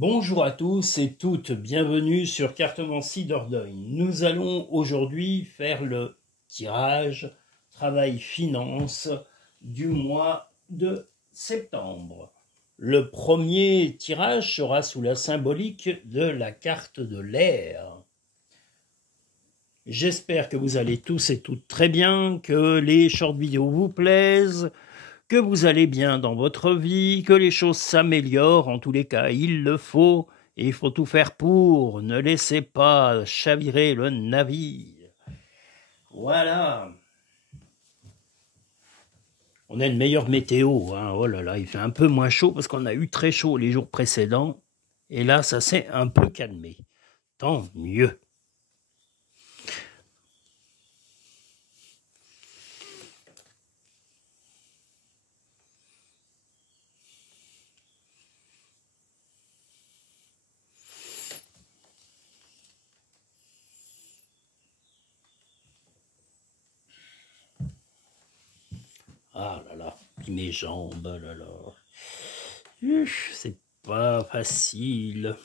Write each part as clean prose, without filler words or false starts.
Bonjour à tous et toutes, bienvenue sur Cartomancie Dordogne. Nous allons aujourd'hui faire le tirage travail-finance du mois de septembre. Le premier tirage sera sous la symbolique de la carte de l'air. J'espère que vous allez tous et toutes très bien, que les short vidéos vous plaisent, que vous allez bien dans votre vie, que les choses s'améliorent, en tous les cas il le faut, et il faut tout faire pour, ne laissez pas chavirer le navire. Voilà. On a une meilleure météo, hein. Oh là là, il fait un peu moins chaud parce qu'on a eu très chaud les jours précédents, et là ça s'est un peu calmé, tant mieux. Ah là là, puis mes jambes, là là. C'est pas facile.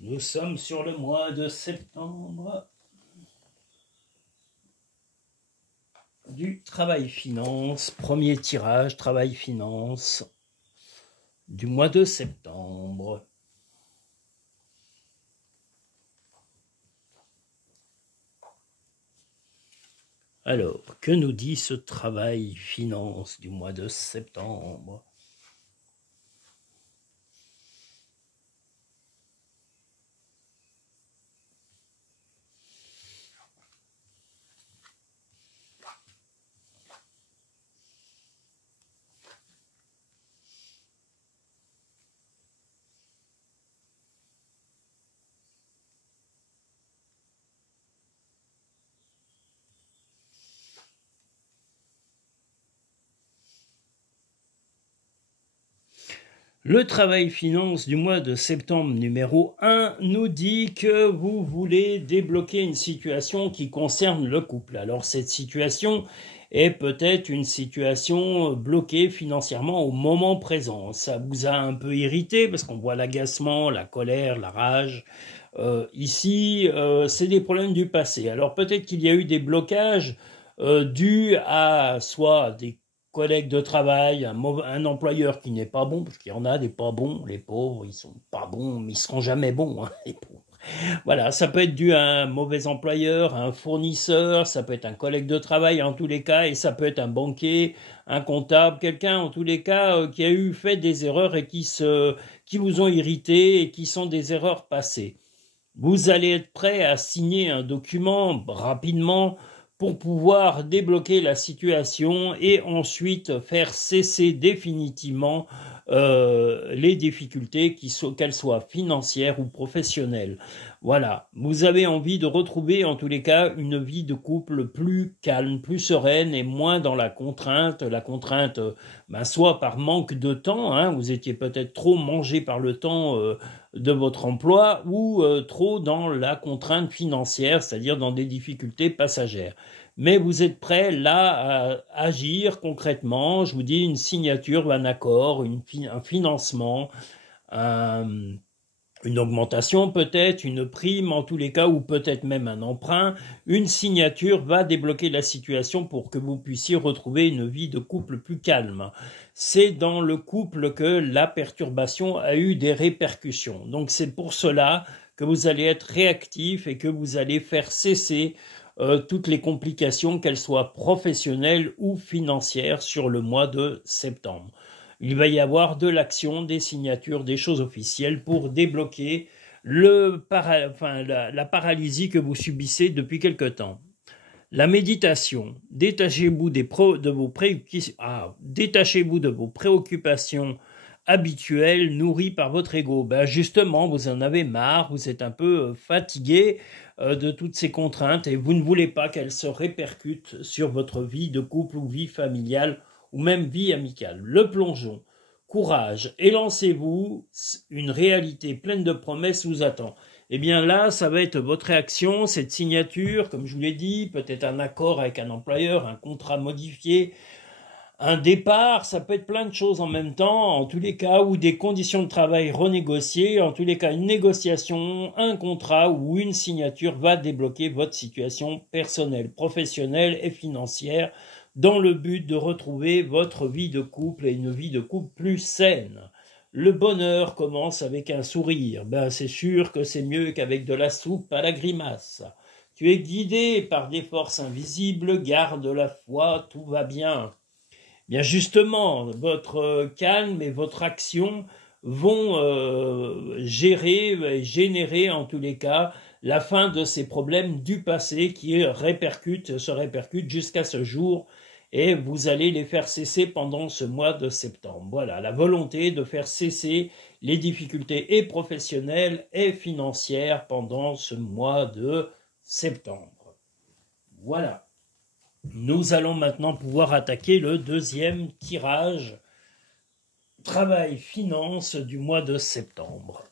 Nous sommes sur le mois de septembre du travail-finance. Premier tirage, travail-finance du mois de septembre. Alors, que nous dit ce travail-finance du mois de septembre ? Le travail-finance du mois de septembre numéro 1 nous dit que vous voulez débloquer une situation qui concerne le couple. Alors cette situation est peut-être une situation bloquée financièrement au moment présent. Ça vous a un peu irrité parce qu'on voit l'agacement, la colère, la rage. Ici, c'est des problèmes du passé. Alors peut-être qu'il y a eu des blocages dus à soit des collègue de travail, un employeur qui n'est pas bon, parce qu'il y en a des pas bons, les pauvres, ils sont pas bons, mais ils seront jamais bons, hein, les pauvres. Voilà, ça peut être dû à un mauvais employeur, à un fournisseur, ça peut être un collègue de travail en tous les cas, et ça peut être un banquier, un comptable, quelqu'un en tous les cas qui a fait des erreurs et qui vous ont irrité et qui sont des erreurs passées. Vous allez être prêt à signer un document rapidement pour pouvoir débloquer la situation et ensuite faire cesser définitivement les difficultés, qu'elles soient financières ou professionnelles. Voilà, vous avez envie de retrouver en tous les cas une vie de couple plus calme, plus sereine et moins dans la contrainte soit par manque de temps, hein, vous étiez peut-être trop mangé par le temps de votre emploi ou trop dans la contrainte financière, c'est-à-dire dans des difficultés passagères. Mais vous êtes prêt là à agir concrètement, je vous dis une signature, un accord, un financement, une augmentation peut-être, une prime en tous les cas, ou peut-être même un emprunt. Une signature va débloquer la situation pour que vous puissiez retrouver une vie de couple plus calme. C'est dans le couple que la perturbation a eu des répercussions. Donc c'est pour cela que vous allez être réactif et que vous allez faire cesser toutes les complications, qu'elles soient professionnelles ou financières, sur le mois de septembre. Il va y avoir de l'action, des signatures, des choses officielles pour débloquer la paralysie que vous subissez depuis quelque temps. La méditation, détachez-vous de vos préoccupations habituelles nourries par votre ego. Justement, vous en avez marre, vous êtes un peu fatigué de toutes ces contraintes et vous ne voulez pas qu'elles se répercutent sur votre vie de couple ou vie familiale ou même vie amicale. Le plongeon, courage, élancez-vous, une réalité pleine de promesses vous attend. Eh bien là, ça va être votre réaction, cette signature, comme je vous l'ai dit, peut-être un accord avec un employeur, un contrat modifié, un départ, ça peut être plein de choses en même temps, en tous les cas, ou des conditions de travail renégociées, en tous les cas, une négociation, un contrat ou une signature va débloquer votre situation personnelle, professionnelle et financière dans le but de retrouver votre vie de couple et une vie de couple plus saine. Le bonheur commence avec un sourire. Ben, c'est sûr que c'est mieux qu'avec de la soupe à la grimace. Tu es guidé par des forces invisibles, garde la foi, tout va bien. Bien justement, votre calme et votre action vont générer en tous les cas la fin de ces problèmes du passé qui se répercutent jusqu'à ce jour et vous allez les faire cesser pendant ce mois de septembre. Voilà, la volonté de faire cesser les difficultés et professionnelles et financières pendant ce mois de septembre. Voilà. Nous allons maintenant pouvoir attaquer le deuxième tirage travail-finance du mois de septembre.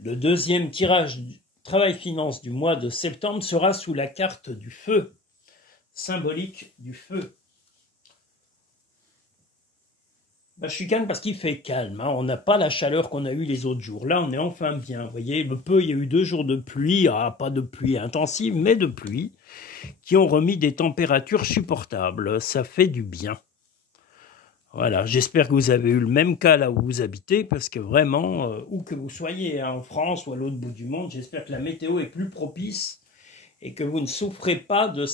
Le deuxième tirage travail-finance du mois de septembre sera sous la carte du feu, symbolique du feu. Ben, je suis calme parce qu'il fait calme, hein. On n'a pas la chaleur qu'on a eue les autres jours. Là, on est enfin bien. Vous voyez, il y a eu 2 jours de pluie, pas de pluie intensive, mais de pluie, qui ont remis des températures supportables. Ça fait du bien. Voilà, j'espère que vous avez eu le même cas là où vous habitez, parce que vraiment, où que vous soyez, hein, en France ou à l'autre bout du monde, j'espère que la météo est plus propice et que vous ne souffrez pas de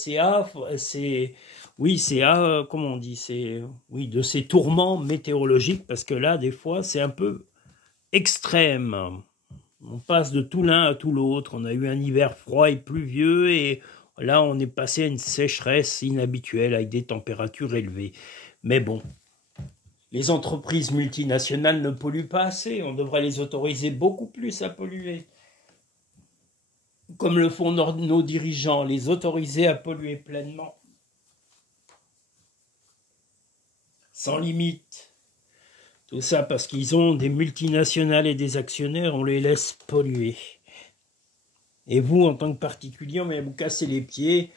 de ces tourments météorologiques, parce que là, des fois, c'est un peu extrême. On passe de tout l'un à tout l'autre. On a eu un hiver froid et pluvieux, et là, on est passé à une sécheresse inhabituelle avec des températures élevées. Mais bon, les entreprises multinationales ne polluent pas assez. On devrait les autoriser beaucoup plus à polluer. Comme le font nos dirigeants, les autoriser à polluer pleinement. Sans limite. Tout ça parce qu'ils ont des multinationales et des actionnaires, on les laisse polluer. Et vous, en tant que particulier, on va vous casser les pieds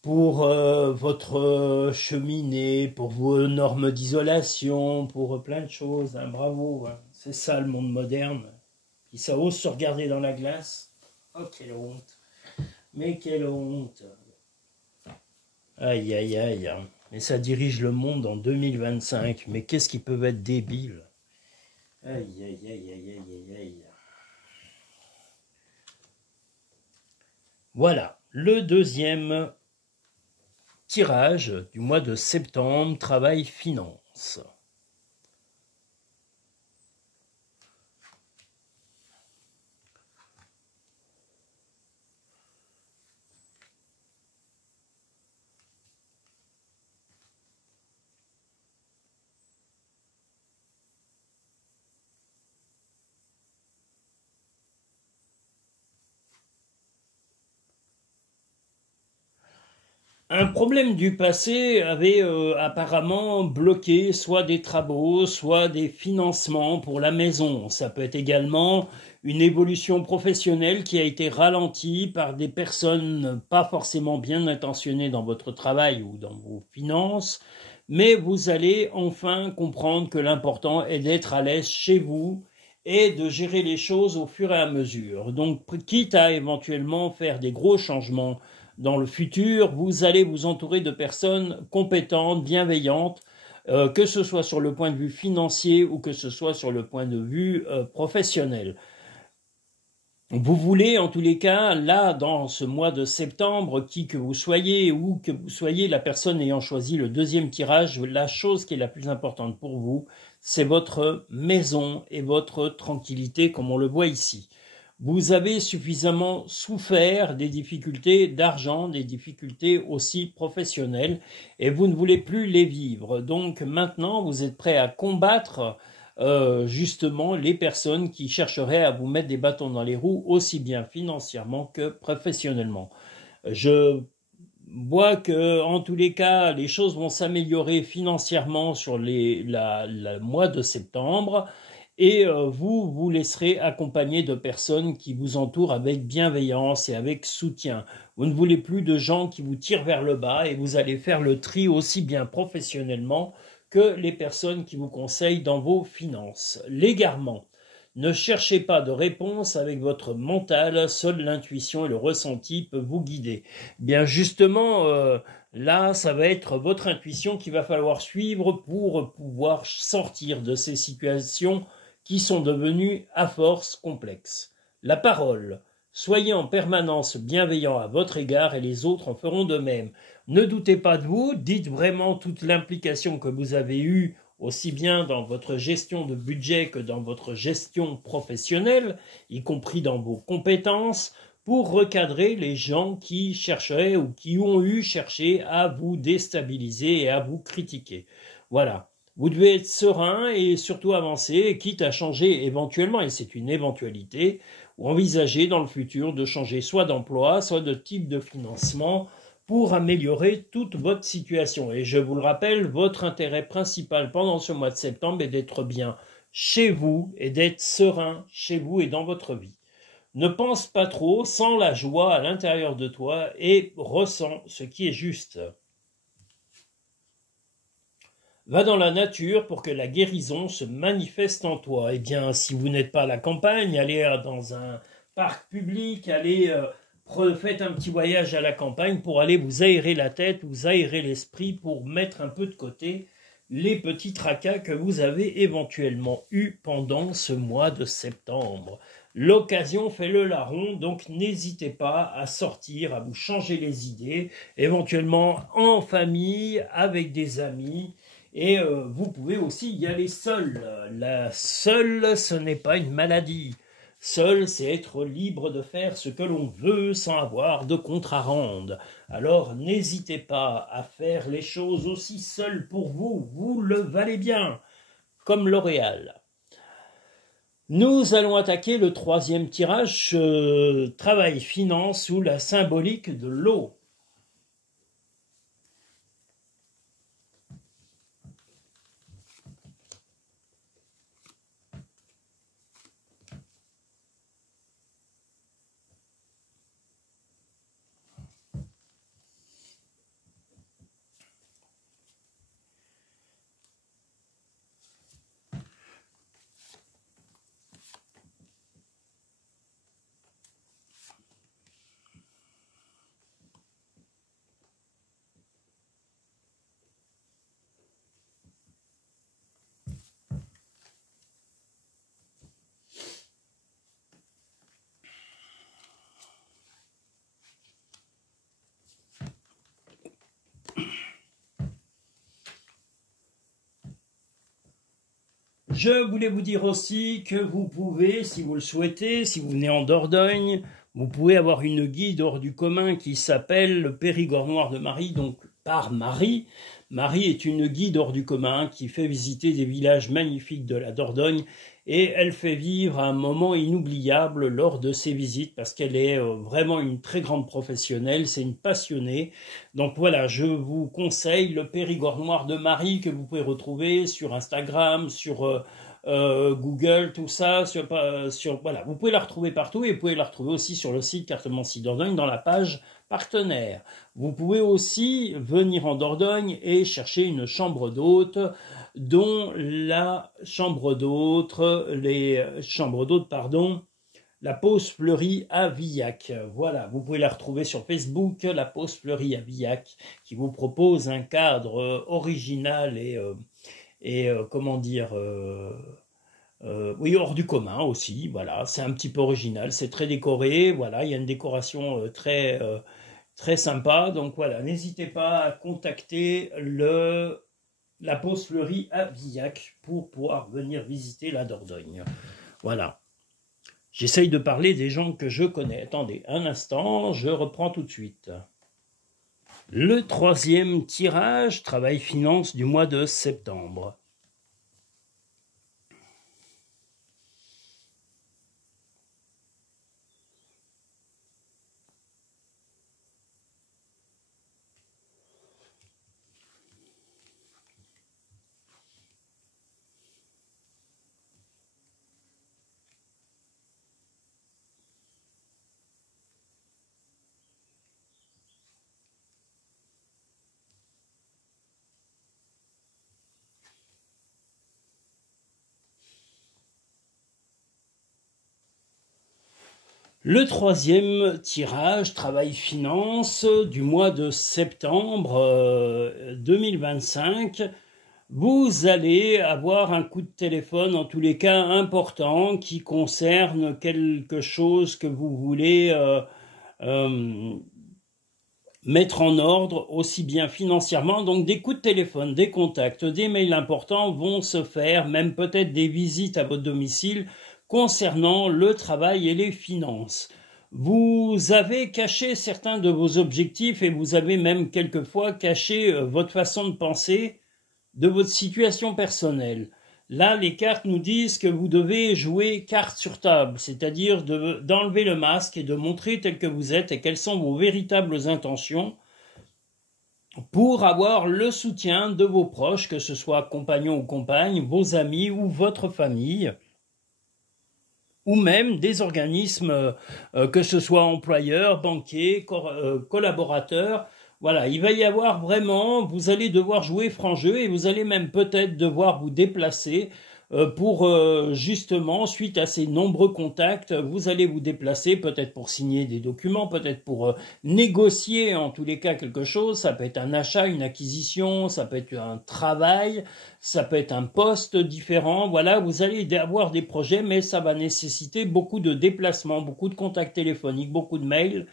pour votre cheminée, pour vos normes d'isolation, pour plein de choses. Hein. Bravo, hein. C'est ça le monde moderne. Puis ça ose se regarder dans la glace. Oh, quelle honte. Mais quelle honte. Aïe, aïe, aïe. Mais ça dirige le monde en 2025. Mais qu'est-ce qu'ils peuvent être débiles. Aïe, aïe, aïe, aïe, aïe, aïe. Voilà, le deuxième tirage du mois de septembre, travail-finance. Un problème du passé avait apparemment bloqué soit des travaux, soit des financements pour la maison. Ça peut être également une évolution professionnelle qui a été ralentie par des personnes pas forcément bien intentionnées dans votre travail ou dans vos finances, mais vous allez enfin comprendre que l'important est d'être à l'aise chez vous et de gérer les choses au fur et à mesure. Donc, quitte à éventuellement faire des gros changements dans le futur, vous allez vous entourer de personnes compétentes, bienveillantes, que ce soit sur le point de vue financier ou que ce soit sur le point de vue professionnel. Vous voulez, en tous les cas, là, dans ce mois de septembre, qui que vous soyez ou que vous soyez la personne ayant choisi le deuxième tirage, la chose qui est la plus importante pour vous, c'est votre maison et votre tranquillité, comme on le voit ici. Vous avez suffisamment souffert des difficultés d'argent, des difficultés aussi professionnelles, et vous ne voulez plus les vivre. Donc maintenant, vous êtes prêt à combattre justement les personnes qui chercheraient à vous mettre des bâtons dans les roues, aussi bien financièrement que professionnellement. voit que, en tous les cas, les choses vont s'améliorer financièrement sur le mois de septembre. Et vous vous laisserez accompagner de personnes qui vous entourent avec bienveillance et avec soutien. Vous ne voulez plus de gens qui vous tirent vers le bas et vous allez faire le tri aussi bien professionnellement que les personnes qui vous conseillent dans vos finances. L'égarement. Ne cherchez pas de réponse avec votre mental, seule l'intuition et le ressenti peuvent vous guider. Bien justement, là, ça va être votre intuition qu'il va falloir suivre pour pouvoir sortir de ces situations qui sont devenues à force complexes. La parole. Soyez en permanence bienveillant à votre égard et les autres en feront de même. Ne doutez pas de vous, dites vraiment toute l'implication que vous avez eue aussi bien dans votre gestion de budget que dans votre gestion professionnelle, y compris dans vos compétences, pour recadrer les gens qui chercheraient ou qui ont eu cherché à vous déstabiliser et à vous critiquer. Voilà. Vous devez être serein et surtout avancer, quitte à changer éventuellement, et c'est une éventualité, ou envisager dans le futur de changer soit d'emploi, soit de type de financement, pour améliorer toute votre situation. Et je vous le rappelle, votre intérêt principal pendant ce mois de septembre est d'être bien chez vous et d'être serein chez vous et dans votre vie. Ne pense pas trop, sens la joie à l'intérieur de toi et ressens ce qui est juste. Va dans la nature pour que la guérison se manifeste en toi. Eh bien, si vous n'êtes pas à la campagne, allez dans un parc public, faites un petit voyage à la campagne pour aller vous aérer la tête, vous aérer l'esprit, pour mettre un peu de côté les petits tracas que vous avez éventuellement eus pendant ce mois de septembre. L'occasion fait le larron, donc n'hésitez pas à sortir, à vous changer les idées, éventuellement en famille, avec des amis. Et vous pouvez aussi y aller seul. Seul, ce n'est pas une maladie. Seul, c'est être libre de faire ce que l'on veut sans avoir de compte à rendre. Alors n'hésitez pas à faire les choses aussi seul pour vous. Vous le valez bien, comme L'Oréal. Nous allons attaquer le troisième tirage, travail finance sous la symbolique de l'eau. Je voulais vous dire aussi que vous pouvez, si vous le souhaitez, si vous venez en Dordogne, vous pouvez avoir une guide hors du commun qui s'appelle le Périgord noir de Marie, donc par Marie. Marie est une guide hors du commun qui fait visiter des villages magnifiques de la Dordogne et elle fait vivre un moment inoubliable lors de ses visites parce qu'elle est vraiment une très grande professionnelle, c'est une passionnée. Donc voilà, je vous conseille le Périgord noir de Marie que vous pouvez retrouver sur Instagram, sur Google, tout ça, voilà, vous pouvez la retrouver partout et vous pouvez la retrouver aussi sur le site Cartomancie Dordogne dans la page partenaire. Vous pouvez aussi venir en Dordogne et chercher une chambre d'hôte dont la chambre d'hôte, la Pause Fleurie à Villac. Voilà, vous pouvez la retrouver sur Facebook, la Pause Fleurie à Villac, qui vous propose un cadre original et comment dire, oui, hors du commun aussi, voilà, c'est un petit peu original, c'est très décoré, voilà, il y a une décoration très sympa, donc voilà, n'hésitez pas à contacter la Pause Fleurie à Villac pour pouvoir venir visiter la Dordogne. Voilà. J'essaye de parler des gens que je connais. Attendez un instant, je reprends tout de suite. Le troisième tirage, travail finance du mois de septembre. Le troisième tirage, travail-finance, du mois de septembre 2025, vous allez avoir un coup de téléphone, en tous les cas important, qui concerne quelque chose que vous voulez mettre en ordre, aussi bien financièrement. Donc des coups de téléphone, des contacts, des mails importants vont se faire, même peut-être des visites à votre domicile, concernant le travail et les finances. Vous avez caché certains de vos objectifs et vous avez même quelquefois caché votre façon de penser de votre situation personnelle. Là, les cartes nous disent que vous devez jouer carte sur table, c'est-à-dire d'enlever le masque et de montrer tel que vous êtes et quelles sont vos véritables intentions pour avoir le soutien de vos proches, que ce soit compagnons ou compagnes, vos amis ou votre famille, ou même des organismes, que ce soit employeurs, banquiers, collaborateurs. Voilà, il va y avoir vraiment, vous allez devoir jouer franc jeu et vous allez même peut-être devoir vous déplacer pour justement, suite à ces nombreux contacts, vous allez vous déplacer peut-être pour signer des documents, peut-être pour négocier en tous les cas quelque chose. Ça peut être un achat, une acquisition, ça peut être un travail, ça peut être un poste différent. Voilà, vous allez avoir des projets, mais ça va nécessiter beaucoup de déplacements, beaucoup de contacts téléphoniques, beaucoup de mails.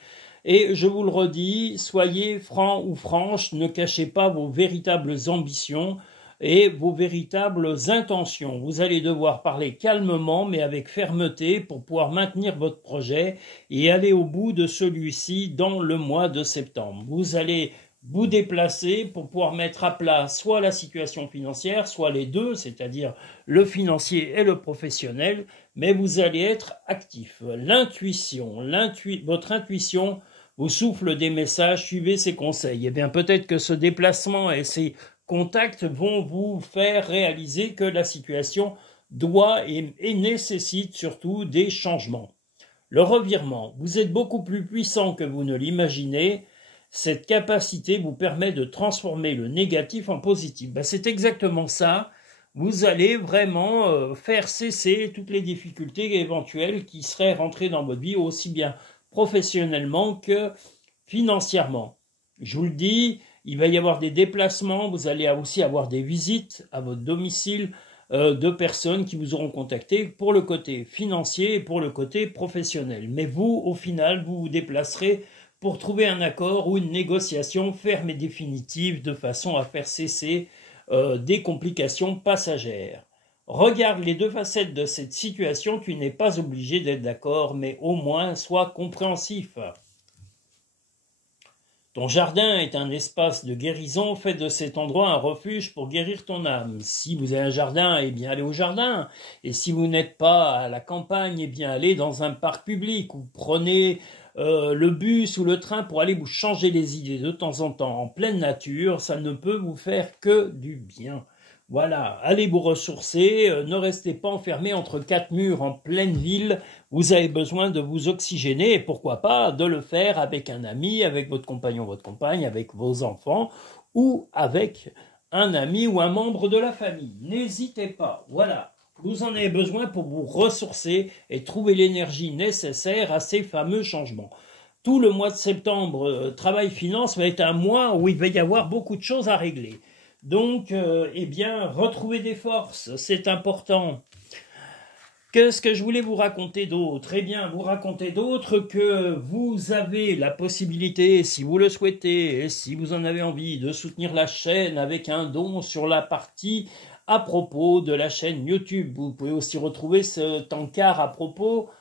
Et je vous le redis, soyez francs ou franches, ne cachez pas vos véritables ambitions et vos véritables intentions. Vous allez devoir parler calmement mais avec fermeté pour pouvoir maintenir votre projet et aller au bout de celui-ci dans le mois de septembre. Vous allez vous déplacer pour pouvoir mettre à plat soit la situation financière, soit les deux, c'est-à-dire le financier et le professionnel, mais vous allez être actif. L'intuition, votre intuition vous souffle des messages, suivez ses conseils. Eh bien, peut-être que ce déplacement et ces contacts vont vous faire réaliser que la situation doit et nécessite surtout des changements. Le revirement, vous êtes beaucoup plus puissant que vous ne l'imaginez. Cette capacité vous permet de transformer le négatif en positif. C'est exactement ça. Vous allez vraiment faire cesser toutes les difficultés éventuelles qui seraient rentrées dans votre vie, aussi bien professionnellement que financièrement. Je vous le dis, il va y avoir des déplacements, vous allez aussi avoir des visites à votre domicile de personnes qui vous auront contacté pour le côté financier et pour le côté professionnel. Mais vous, au final, vous vous déplacerez pour trouver un accord ou une négociation ferme et définitive de façon à faire cesser des complications passagères. Regarde les deux facettes de cette situation, tu n'es pas obligé d'être d'accord, mais au moins sois compréhensif. Ton jardin est un espace de guérison, fais de cet endroit un refuge pour guérir ton âme. Si vous avez un jardin, eh bien allez au jardin. Et si vous n'êtes pas à la campagne, eh bien allez dans un parc public ou prenez le bus ou le train pour aller vous changer les idées de temps en temps en pleine nature. Ça ne peut vous faire que du bien. Voilà, allez vous ressourcer, ne restez pas enfermés entre quatre murs en pleine ville, vous avez besoin de vous oxygéner et pourquoi pas de le faire avec un ami, avec votre compagnon, votre compagne, avec vos enfants ou avec un ami ou un membre de la famille. N'hésitez pas, voilà, vous en avez besoin pour vous ressourcer et trouver l'énergie nécessaire à ces fameux changements. Tout le mois de septembre, travail-finance va être un mois où il va y avoir beaucoup de choses à régler. Donc, eh bien, retrouver des forces, c'est important. Qu'est-ce que je voulais vous raconter d'autre? Eh bien, vous raconter d'autre que vous avez la possibilité, si vous le souhaitez, et si vous en avez envie, de soutenir la chaîne avec un don sur la partie à propos de la chaîne YouTube. Vous pouvez aussi retrouver cet encart à propos,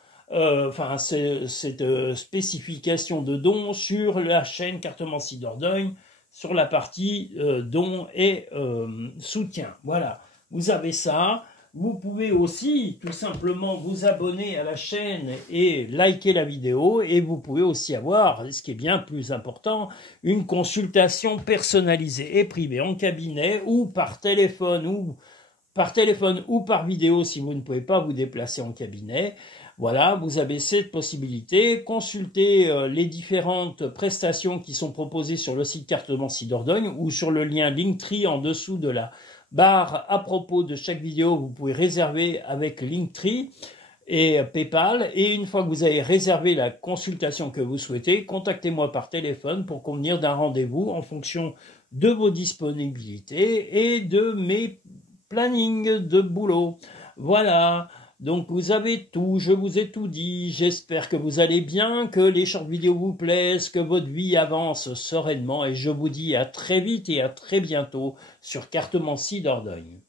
cette spécification de don sur la chaîne Cartomancie Dordogne, sur la partie dons et soutien. Voilà, vous avez ça. Vous pouvez aussi tout simplement vous abonner à la chaîne et liker la vidéo. Et vous pouvez aussi avoir, ce qui est bien plus important, une consultation personnalisée et privée en cabinet ou par téléphone ou par vidéo si vous ne pouvez pas vous déplacer en cabinet. Voilà, vous avez cette possibilité. Consultez les différentes prestations qui sont proposées sur le site Cartomancie Dordogne ou sur le lien Linktree en dessous de la barre à propos de chaque vidéo. Vous pouvez réserver avec Linktree. et PayPal. Et une fois que vous avez réservé la consultation que vous souhaitez, contactez-moi par téléphone pour convenir d'un rendez-vous en fonction de vos disponibilités et de mes plannings de boulot. Voilà. Donc vous avez tout, je vous ai tout dit, j'espère que vous allez bien, que les short vidéos vous plaisent, que votre vie avance sereinement et je vous dis à très vite et à très bientôt sur Cartomancie Dordogne.